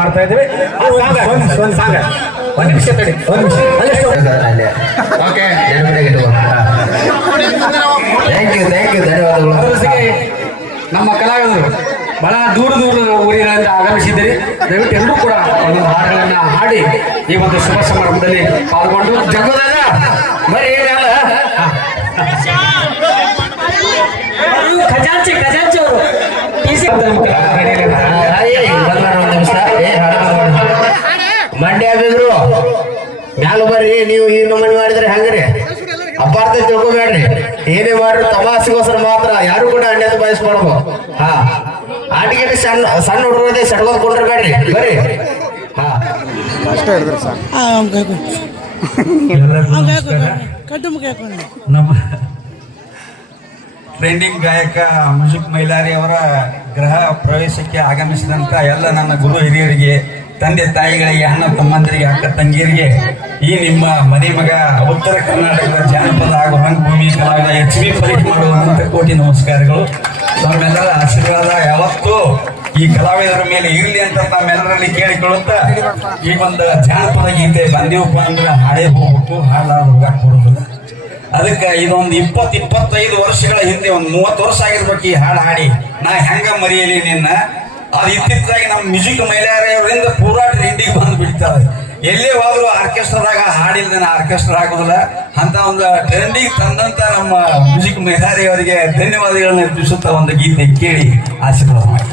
ಮಾಡ್ತಾ ಇದ್ದೀವಿ. ಒಂದು ಸಾಂಗ ಒಂದು ನಿಮಿಷ ತಡಿ, ಒಂದು ನಿಮಿಷ ಓಕೆ. ಥ್ಯಾಂಕ್ ಯು ಧನ್ಯವಾದಗಳು. ನಮ್ಮ ಕಲಾವಿದರು ಬಹಳ ದೂರ ಊರಿನಿಂದ ಆಗಮಿಸಿದ್ದೀರಿ. ದಯವಿಟ್ಟು ಎಲ್ಲರೂ ಕೂಡ ಒಂದೊಂದು ಹಾಡುಗಳನ್ನ ಹಾಡಿ ಈ ಒಂದು ಶುಭ ಸಮಾರಂಭದಲ್ಲಿ ಪಾಲ್ಗೊಂಡು ಜಗದಾದ ಬರೀ ಏನಲ್ಲ ಖಜಾಂಚಿ ಅವರು ಮಂಡ್ಯ ಬಿದ್ರು ಮ್ಯಾಲ ಬರ್ರಿ. ನೀವು ಈ ನಮೂನಿ ಮಾಡಿದ್ರೆ ಹೆಂಗ್ರಿ? ಅಪಾರ್ಥ ತಿಳ್ಕೊಬೇಡ್ರಿ. ಏನೇ ಮಾಡ್ರಿ ತಮಾಸೆಗೋಸ್ಕರ ಮಾತ್ರ ಯಾರು ಕೂಡ ಅನ್ಯದ ಬಯಸ್ಬಾರ್ದು. ಹಾ, ಆಟಿಗೆ ಸಣ್ಣ ಹುಡುಗರದೇ ಸಡ್ಕೊಂಡ್ ಕೊಂಡಿರ್ಬೇಡ್ರಿ. ಬರ್ರಿ. ಹಾ, ನಮ್ಮ ಟ್ರೆಂಡಿಂಗ್ ಗಾಯಕ ಮ್ಯೂಸಿಕ್ ಮೈಲಾರಿ ಅವರ ಗೃಹ ಪ್ರವೇಶಕ್ಕೆ ಆಗಮಿಸಿದಂತ ಎಲ್ಲ ನನ್ನ ಗುರು ಹಿರಿಯರಿಗೆ, ತಂದೆ ತಾಯಿಗಳಿಗೆ, ಅಣ್ಣ ತಮ್ಮಂದರಿಗೆ, ಅಕ್ಕ ತಂಗಿಯರಿಗೆ, ಈ ನಿಮ್ಮ ಮನೆ ಮಗ ಉತ್ತರ ಕರ್ನಾಟಕದ ಜಾನಪದ ಹಾಗೂ ರಂಗಭೂಮಿ ಕಲಾವಿದ HB ಪರೀಕ್ಷೆ ಮಾಡುವಂತ ಕೋಟಿ ನಮಸ್ಕಾರಗಳು. ತಮ್ಮೆಲ್ಲರ ಆಶೀರ್ವಾದ ಯಾವತ್ತೂ ಈ ಕಲಾವಿದರ ಮೇಲೆ ಇರಲಿ ಅಂತ ತಮ್ಮೆಲ್ಲರಲ್ಲಿ ಕೇಳಿಕೊಳ್ಳುತ್ತಾ ಈ ಒಂದು ಜಾನಪದ ಗೀತೆ ಬಂದೀವಪ್ಪ ಅಂದ್ರೆ ಹಾಡೇ ಹೋಗ್ಬೇಕು, ಹಾಡಾದ ಹೋಗಕ್ಕೆ ಬರೋದಿಲ್ಲ. ಅದಕ್ಕೆ ಇದೊಂದು 20-25 ವರ್ಷಗಳ ಹಿಂದೆ, ಒಂದು 30 ವರ್ಷ ಆಗಿರ್ಬೇಕು ಈ ಹಾಡು ಹಾಡಿ. ನಾ ಹೆಂಗ ಮರೆಯಲಿ ನಿನ್ನ. ಅದು ಇತ್ತಿತ್ತಲಾಗಿ ನಮ್ಮ ಮ್ಯೂಸಿಕ್ ಮೈಲಾರಿಯವರಿಂದ ಪೂರಾ ಟ್ರೆಂಡಿಗೆ ಬಂದು ಬಿಡ್ತಾರೆ. ಎಲ್ಲೇ ಹೋದ್ರು ಆರ್ಕೆಸ್ಟ್ರಾದಾಗ ಹಾಡಿಲ್ದೇನ ಆರ್ಕೆಸ್ಟ್ರಾ ಆಗೋದಿಲ್ಲ. ಅಂತ ಒಂದು ಟ್ರೆಂಡಿಗೆ ತಂದಂತ ನಮ್ಮ ಮ್ಯೂಸಿಕ್ ಮೈಲಾರಿಯವರಿಗೆ ಧನ್ಯವಾದಗಳನ್ನ ಅರ್ಪಿಸುತ್ತಾ ಒಂದು ಗೀತೆ ಕೇಳಿ ಆಶೀರ್ವಾದ ಮಾಡಿ.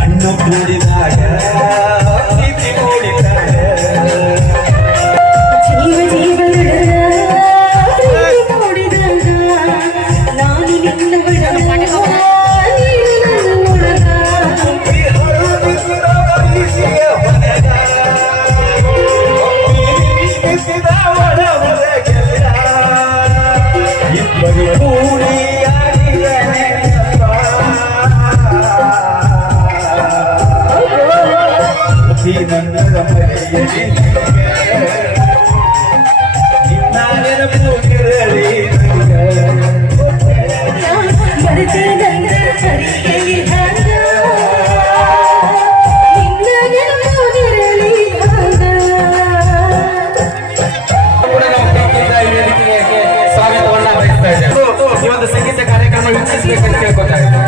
ಹಣ್ಣು ಕೂಡಿದಾಗ ಸಂಗೀತ ಕಾರ್ಯಕ್ರಮ ವೀಕ್ಷಿಸಬೇಕಂತ ಕೇಳ್ಕೊತಾ ಇದ್ದೀನಿ.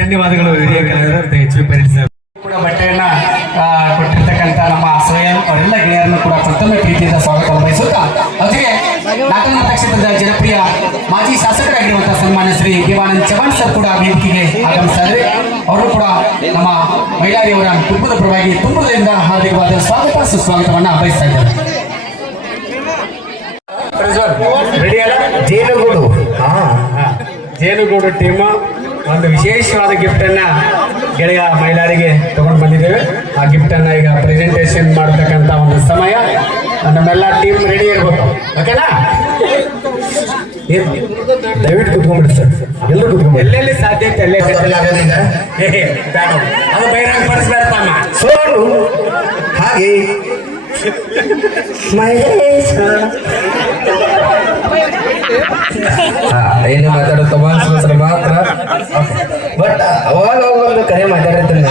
ಧನ್ಯವಾದಗಳು ಎಚ್ ವಿ ಪೈಲಟ್ ಸರ್ ಕೂಡ ಬಟ್ಟೆಯನ್ನ ಕೊಟ್ಟಿರ್ತಕ್ಕಂಥ ನಮ್ಮ ಸ್ವಯಂ ಅವರೆಲ್ಲ ಗೆಳೆಯರನ್ನು ಕೂಡ ಮತ್ತೊಮ್ಮೆ ಪ್ರೀತಿಯಿಂದ ಸ್ವಾಗತ ಬಯಸುತ್ತಾ ಅವರಿಗೆ ನಾಗನಾಥ ಕ್ಷೇತ್ರದ ಜನಪ್ರಿಯ ಮಾಜಿ ಶಾಸಕರಾಗಿರುವಂತಹ ಸನ್ಮಾನ್ಯ ಶ್ರೀ ದೇವಾನಂದ್ ಚವಾಣ್ ಸರ್ ಕೂಡ ವೇದಿಕೆಗೆ ಆಗಮಿಸ್ತಾ ಇದ್ದಾರೆ. ಅವರು ಕೂಡ ನಮ್ಮ ಮಹಿಳೆಯರ ಕುಟುಂಬದ ಪರವಾಗಿ ತುಂಬದಿಂದ ಹಾರ್ದಿಕವಾದ ಸ್ವಾಗತ ಸುಸ್ವಾಗತವನ್ನ ಬಯಸ್ತಾ ಇದ್ದಾರೆ. ರೆಡಿ ಅಲ್ಲ? ಜೇನುಗೂಡು ಜೇನುಗೂಡು ಟೀಮ್ ಒಂದು ವಿಶೇಷವಾದ ಗಿಫ್ಟ್ ಅನ್ನ ಗೆಳೆಯ ಮಹಿಳೆಯರಿಗೆ ತಗೊಂಡು ಬಂದಿದ್ದೇವೆ. ಆ ಗಿಫ್ಟ್ ಅನ್ನ ಈಗ ಪ್ರೆಸೆಂಟೇಷನ್ ಮಾಡತಕ್ಕಂತ ಒಂದು ಸಮಯ. ನಮ್ಮೆಲ್ಲ ಟೀಮ್ ರೆಡಿ ಇರ್ಬೇಕು, ಓಕೆನಾ? ದಯವಿಟ್ಟು ಕುತ್ಕೊಂಡ್ಬಿಡಿ ಸರ್, ಎಲ್ಲರೂ ಕುತ್ಕೊಂಡು ಎಲ್ಲೆಲ್ಲಿ ಸಾಧ್ಯತೆ ಅಲ್ಲೇ ಅದು ಬಹಿರಂಗ ಪಡಿಸ್ಬೇಡ್ತಮ್ಮ. ಸೋಲು ಹಾಗೆ ಮಹೇಶ್ ಏನು ಮಾತಾಡೋ ತಮಾಷೆ ಮಾತ್ರ, ಬಟ್ ಅವಾಗ ಒಂದು ಕರೆ ಮಾತಾಡಿರ್ತೀನಿ.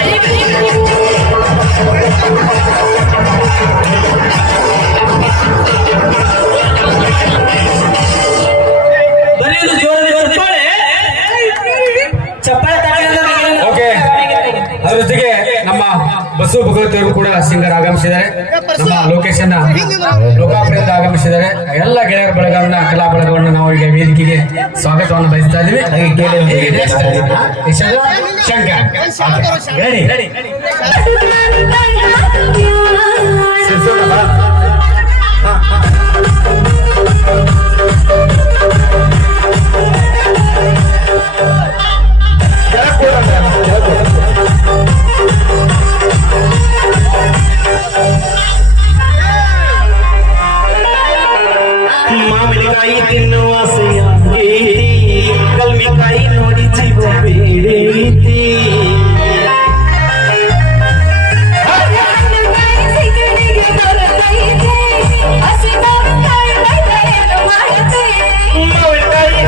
Thank you. ಅದ್ರ ಜೊತೆಗೆ ನಮ್ಮ ಬಸವ ಭಗವತಿಯವರು ಕೂಡ ಸಿಂಗರ್ ಆಗಮಿಸಿದ್ದಾರೆ. ನಮ್ಮ ಲೊಕೇಶನ್ ಲೋಕಾಪುರದಿಂದ ಆಗಮಿಸಿದ್ದಾರೆ. ಎಲ್ಲ ಗೆಳೆಯರ ಬಳಗವನ್ನ ಕಲಾ ಬಳಗವನ್ನು ನಾವು ಈಗ ವೇದಿಕೆಗೆ ಸ್ವಾಗತವನ್ನು ಬಯಸ್ತಾ ಇದ್ದೀವಿ. ಶಂಕರ್ ರೆಡಿ ಮಾವಿನಕಾಯಿ ತಿನ್ನುವ ಕಲ್ಮಿಕಾಯಿ ನೋಡಿ ಜೀವ ಬೇಡೈತಿ ಮಾವಿನಕಾಯಿ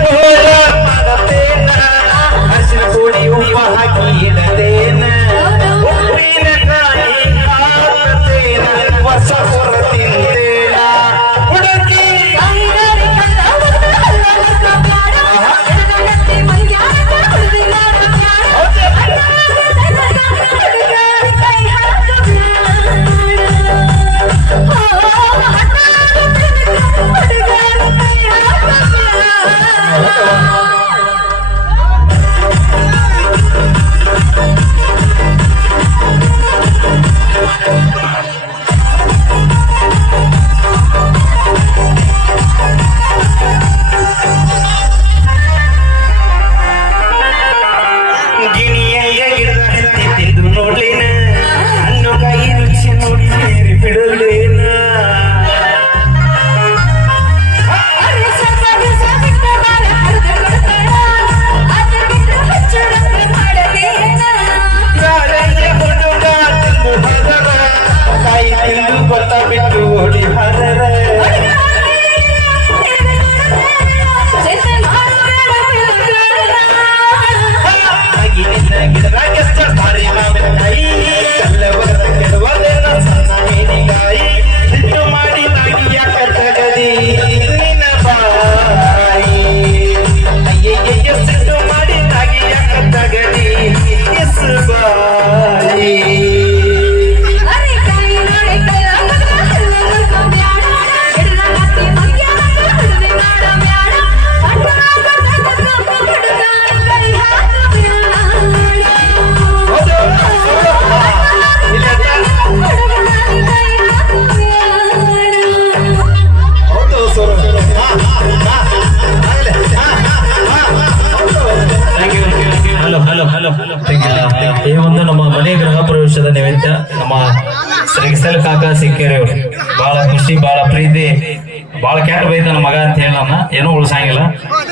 ಹಸಿರು ಪುಡಿ ಉಪ್ಪ ಹಾಕಿ ಇಡತೇನ ಉಪ್ಪಿನಕಾಯಿ ಹಾಕತೇನ ವರ್ಷ ಹೊರ ತಿಂತೇನ ಹುಡುಕಿ ಈ ಒಂದು ನಮ್ಮ ಮನೆ ಗೃಹ ಪ್ರವೇಶದ ನಿಮಿತ್ತ ನಮ್ಮ ಶ್ರೀಸಲ್ ಕಾಕಾ ಸಿಕ್ಕೇರಿ ಅವರು ಬಹಳ ಖುಷಿ, ಬಹಳ ಪ್ರೀತಿ, ಬಹಳ ಕೆಟ್ಟ ಬೈತ ನಮ್ಮ ಮಗ ಅಂತ ಹೇಳಿ ನನ್ನ ಏನೂ ಉಳಿಸಂಗಿಲ್ಲ.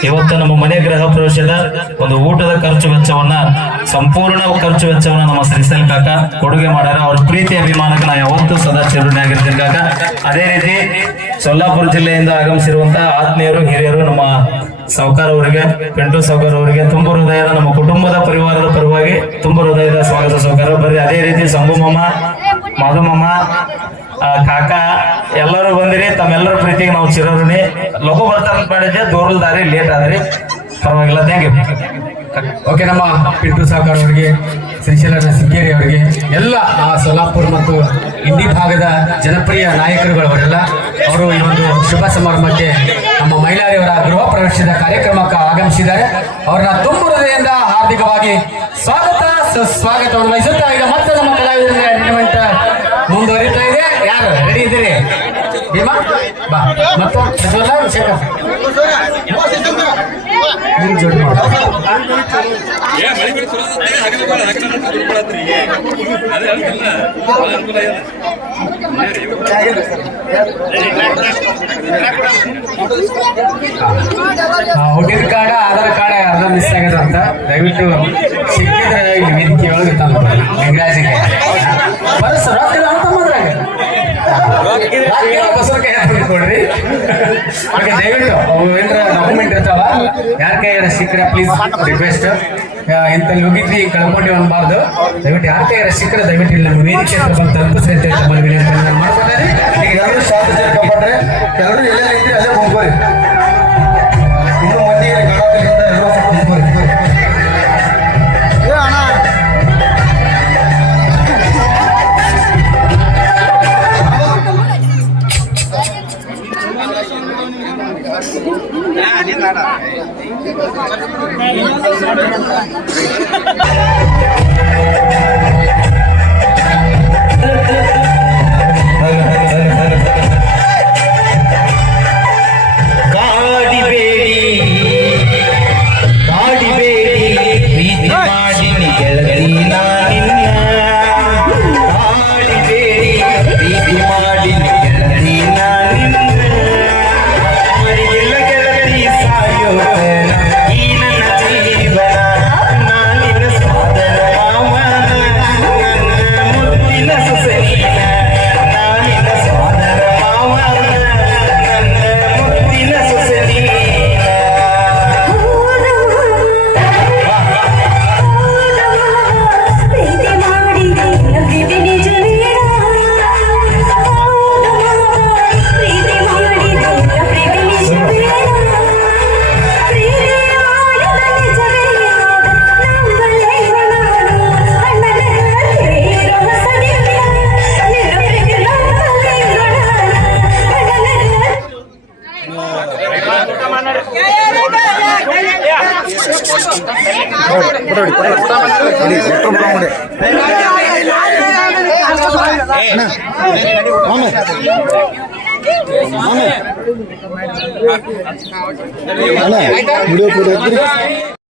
ಇವತ್ತು ನಮ್ಮ ಮನೆ ಗೃಹ ಪ್ರವೇಶದ ಒಂದು ಊಟದ ಖರ್ಚು ವೆಚ್ಚವನ್ನ, ಸಂಪೂರ್ಣ ಖರ್ಚು ವೆಚ್ಚವನ್ನ ನಮ್ಮ ಶ್ರೀಸಲ್ ಕಾಕಾ ಕೊಡುಗೆ ಮಾಡ್ಯಾರ. ಅವ್ರ ಪ್ರೀತಿ ಅಭಿಮಾನಕ್ಕೆ ನಾವು ಯಾವತ್ತೂ ಸದಾ ಚಿರಋಣಿಯಾಗಿರ್ತೀನಿ ಕಾಕ. ಅದೇ ರೀತಿ ಸೊಲ್ಲಾಪುರ ಜಿಲ್ಲೆಯಿಂದ ಆಗಮಿಸಿರುವಂತಹ ಆತ್ಮೀಯರು, ಹಿರಿಯರು, ನಮ್ಮ ಸಾವ್ಕಾರ ಅವರಿಗೆ, ಪೆಂಟು ಸಾವ್ಕಾರ ಅವರಿಗೆ ತುಂಬ ಹೃದಯದ, ನಮ್ಮ ಕುಟುಂಬದ ಪರಿವಾರದ ಪರವಾಗಿ ತುಂಬ ಹೃದಯದ ಸ್ವಾಗತ ಸಾವ್ಕಾರ. ಬರ್ರಿ. ಅದೇ ರೀತಿ ಸಂಭುಮಮ್ಮ, ಮಧುಮಮ್ಮ, ಕಾಕ ಎಲ್ಲರೂ ಬಂದಿರಿ. ತಮ್ಮೆಲ್ಲರ ಪ್ರೀತಿಗೆ ನಾವು ಚಿರಋಣಿ. ಲಘು ಬರ್ತಾರ ಮಾಡಿದ್ದೆ, ದೂರದ ದಾರಿ ಲೇಟ್ ಆದ್ರಿ, ಪರವಾಗಿಲ್ಲ. Thank you. ಓಕೆ. ನಮ್ಮ ಪಿಂಟು ಸಾವ್ಕಾರ ಅವರಿಗೆ, ಶ್ರೀಶೈಲ ಸಿಕ್ಕೇರಿ ಅವರಿಗೆ, ಎಲ್ಲ ಸೊಲ್ಲಾಪುರ ಮತ್ತು ಇಂಡಿ ಭಾಗದ ಜನಪ್ರಿಯ ನಾಯಕರುಗಳವರೆಲ್ಲ ಅವರು ಈ ಒಂದು ಶುಭ ಸಮಾರಂಭಕ್ಕೆ ನಮ್ಮ ಮಹಿಳೆಯರ ಗೃಹ ಪ್ರವೇಶದ ಕಾರ್ಯಕ್ರಮಕ್ಕೆ ಆಗಮಿಸಿದ್ದಾರೆ. ಅವರನ್ನ ತುಂಬ ಹೃದಯದಿಂದ ಹಾರ್ದಿಕವಾಗಿ ಸ್ವಾಗತ ಸುಸ್ವಾಗತವನ್ನು ವಹಿಸುತ್ತಾ ಈಗ ಮತ್ತೆ ನಮ್ಮ ಕಲಾವಿದರ ಎಂಟರ್ಟೈನ್ಮೆಂಟ್ ಮುಂದುವರಿತಾ ಇದೆ. ಯಾರು ರೆಡಿ ಇದ್ದೀರಿ? ಭೀಮಾ ಬಾ ಮತ್ತು ಶೇಖರ್ ಜೋಡಿ ಹುಟ್ಟಿದ ಕಾರ್ಡ್, ಆಧಾರ್ ಕಾರ್ಡ್ ಅರ್ಧ ಮಿಸ್ ಆಗ್ಯದ ಅಂತ ದಯವಿಟ್ಟು ಸಿಕ್ಕಿದ್ರೆ ಇಲ್ಲಿ ವೇದಿಕೆ ಒಳಗೆ ತಂದು ಲಿಂಗರಾಜಿಗೆ ಬಸ್ ರೊಕ್ಕ ಅಂತ ಮಾದ್ರಾಗ ಬಸವಕ್ಕೆ ಕೊಡ್ರಿ. ಓಕೆ. ದಯವಿಟ್ಟು ಏನಾರ ಡಾಕ್ಯುಮೆಂಟ್ ಇರ್ತಾವ, ಯಾರ ಕೈಯಾರ ಸಿಕ್ಕರೆ ಪ್ಲೀಸ್ ರಿಕ್ವೆಸ್ಟ್. ಇಂಥಲ್ಲಿ ಹೋಗಿದ್ವಿ ಕಳ್ಕೊಂಡು ಅನ್ಬಾರ್ದು. ದಯವಿಟ್ಟು ಯಾರ ಕೈಯಾರ ಸಿಕ್ಕರೆ ದಯವಿಟ್ಟು ಇಲ್ಲಿ ನಮ್ಮ ವೇದಿಕೆ ಹತ್ರ ಬಂದು ತಲುಪಿಸ್ರಿ ಅಂತ ತಮ್ಮಲ್ಲಿ ವಿನಂತಿ ಮಾಡ್ಕೊತಾರೆ. ಈಗ ಎಲ್ಲರೂ ಶಾರ್ಟ್ ಕರ್ಕೊಂಡ್ರೆ ಎಲ್ಲರೂ ಎಲ್ಲೆಲ್ಲ ಇದ್ರಿ ಅಲ್ಲೇ ಮುಂದ್ಕೋರಿ. ಇನ್ನು ಮಂದಿಗೆ ಕಾಣೋದ್ರಿಂದ ಎಲ್ಲರೂ ಮುಂದ್ಕೋರಿ. ವಿಡಿಯೋ